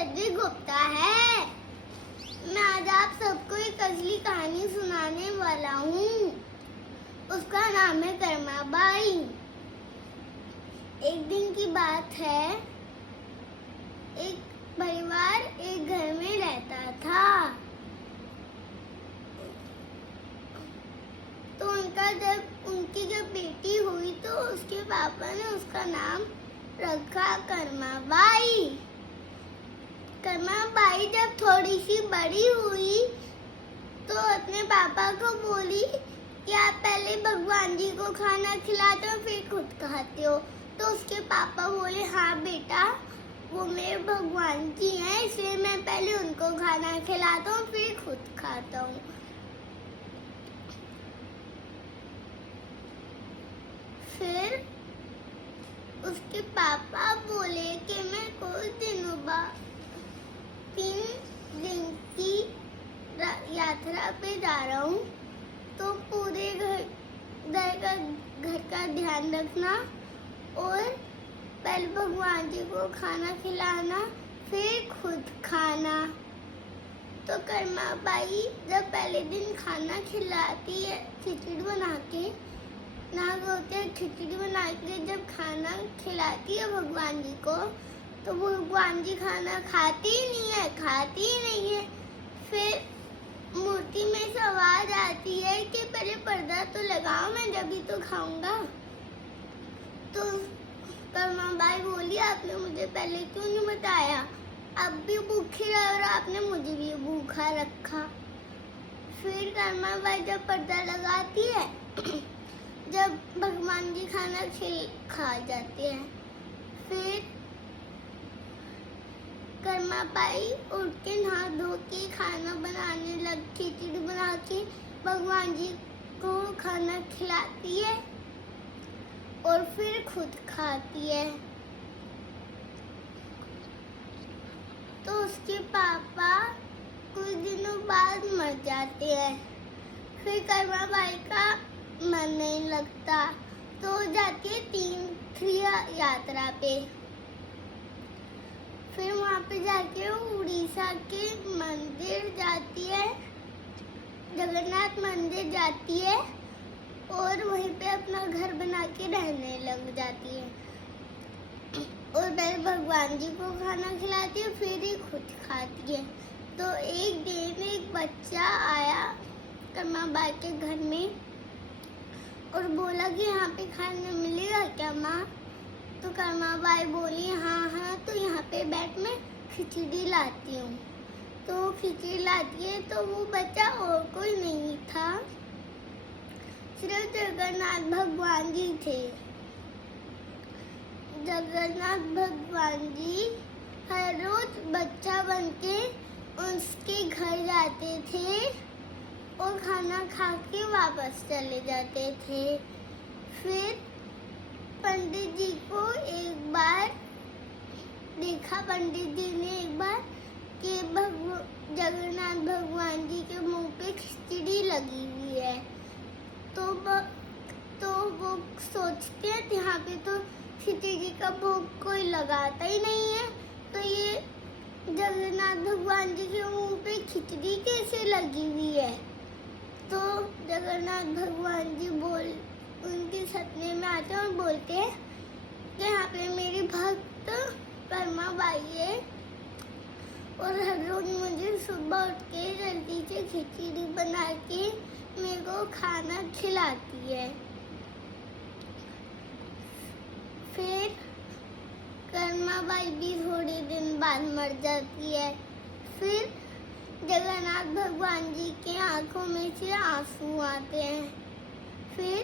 यदि गुप्ता है। मैं आज आप सबको एक असली कहानी सुनाने वाला हूँ। उसका नाम है कर्मा बाई। एक दिन की बात है, एक परिवार एक घर में रहता था। तो उनकी जब बेटी हुई तो उसके पापा ने उसका नाम रखा कर्मा बाई। कर्मा बाई जब थोड़ी सी बड़ी हुई तो अपने पापा को बोली कि आप पहले भगवान जी को खाना खिलाते हो फिर खुद खाते हो। तो उसके पापा बोले, हाँ बेटा, वो मेरे भगवान जी हैं, इसलिए मैं पहले उनको खाना खिलाता हूँ फिर खुद खाता हूँ। फिर उसके पापा बोले कि मैं कुछ दिनों बाद 3 दिन की यात्रा पे जा रहा हूँ, तो पूरे घर का ध्यान रखना और पहले भगवान जी को खाना खिलाना फिर खुद खाना। तो कर्मा बाई जब पहले दिन खाना खिलाती है, खिचड़ी बना के खिचड़ी बना के जब खाना खिलाती है भगवान जी को, तो भगवान जी खाना खाती ही नहीं है। फिर मूर्ति में से आवाज आती है कि पहले पर्दा तो लगाओ, मैं जब तो खाऊंगा। तो कर्मा बाई बोली, आपने मुझे पहले क्यों नहीं बताया? अब भी भूखी रहे और आपने मुझे भी भूखा रखा। फिर कर्मा बाई जब पर्दा लगाती है जब भगवान जी खाना खा जाते हैं, फिर कर्मा बाई उठ के नहा धो के खाना बनाने लग, खिचड़ी बना के भगवान जी को खाना खिलाती है और फिर खुद खाती है। तो उसके पापा कुछ दिनों बाद मर जाते हैं। फिर कर्मा बाई का मन नहीं लगता, तो जाती है तीर्थ यात्रा पे। फिर वहाँ पे जाके उड़ीसा के मंदिर जाती है, जगन्नाथ मंदिर जाती है और वहीं पे अपना घर बना के रहने लग जाती है और पहले भगवान जी को खाना खिलाती है फिर ही खुद खाती है। तो एक दिन एक बच्चा आया कर्मा बाई के घर में और बोला कि यहाँ पे खाना मिलेगा क्या माँ? तो कर्मा बाई बोली, हाँ, तो यहाँ पे बैठ, मैं खिचड़ी लाती हूँ। तो खिचड़ी लाती है तो वो बच्चा और कोई नहीं था, सिर्फ जगन्नाथ भगवान जी थे। जगन्नाथ भगवान जी हर रोज बच्चा बनके उसके घर जाते थे और खाना खा के वापस चले जाते थे। फिर पंडित जी को एक बार देखा, पंडित जी ने एक बार कि जगन्नाथ भगवान जी के मुंह पे खिचड़ी लगी हुई है। तो वो सोचते हैं यहाँ पे तो खिचड़ी का भोग कोई लगाता ही नहीं है, तो ये जगन्नाथ भगवान जी के मुंह पे खिचड़ी कैसे लगी हुई है? तो जगन्नाथ भगवान जी उनके सपने में आते हैं और बोलते हैं कि यहाँ पे मेरी भक्त कर्मा बाई है और हर रोज मुझे सुबह उठ के जल्दी से खिचड़ी बना के मेरे को खाना खिलाती है। फिर कर्मा बाई भी थोड़े दिन बाद मर जाती है। फिर जगन्नाथ भगवान जी के आंखों में से आंसू आते हैं। फिर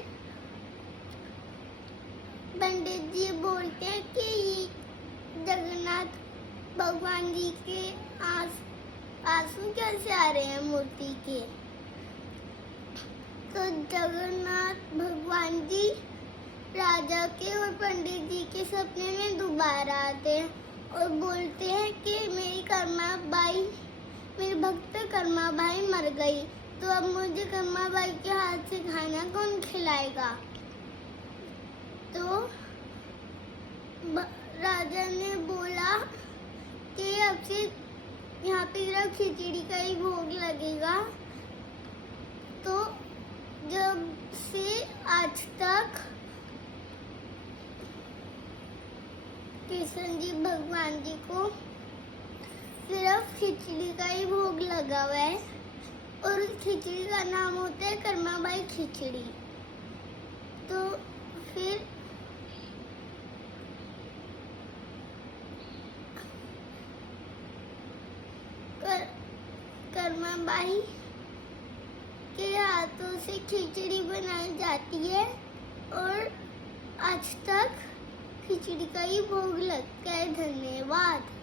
पंडित जी बोलते हैं कि जगन्नाथ भगवान जी के आंसू कैसे आ रहे हैं मूर्ति के? तो जगन्नाथ भगवान जी राजा के और पंडित जी के सपने में दोबारा आते हैं और बोलते हैं कि मेरी भक्त कर्मा बाई मर गई, तो अब मुझे कर्मा बाई के हाथ से खाना कौन खिलाएगा? तो राजा ने बोला कि अब से यहाँ पे सिर्फ खिचड़ी का ही भोग लगेगा। तो जब से आज तक कृष्ण जी भगवान जी को सिर्फ खिचड़ी का ही भोग लगा हुआ है और उस खिचड़ी का नाम होता है कर्माबाई खिचड़ी। तो फिर कर्माबाई के हाथों से खिचड़ी बनाई जाती है और आज तक खिचड़ी का ही भोग लगता है। धन्यवाद।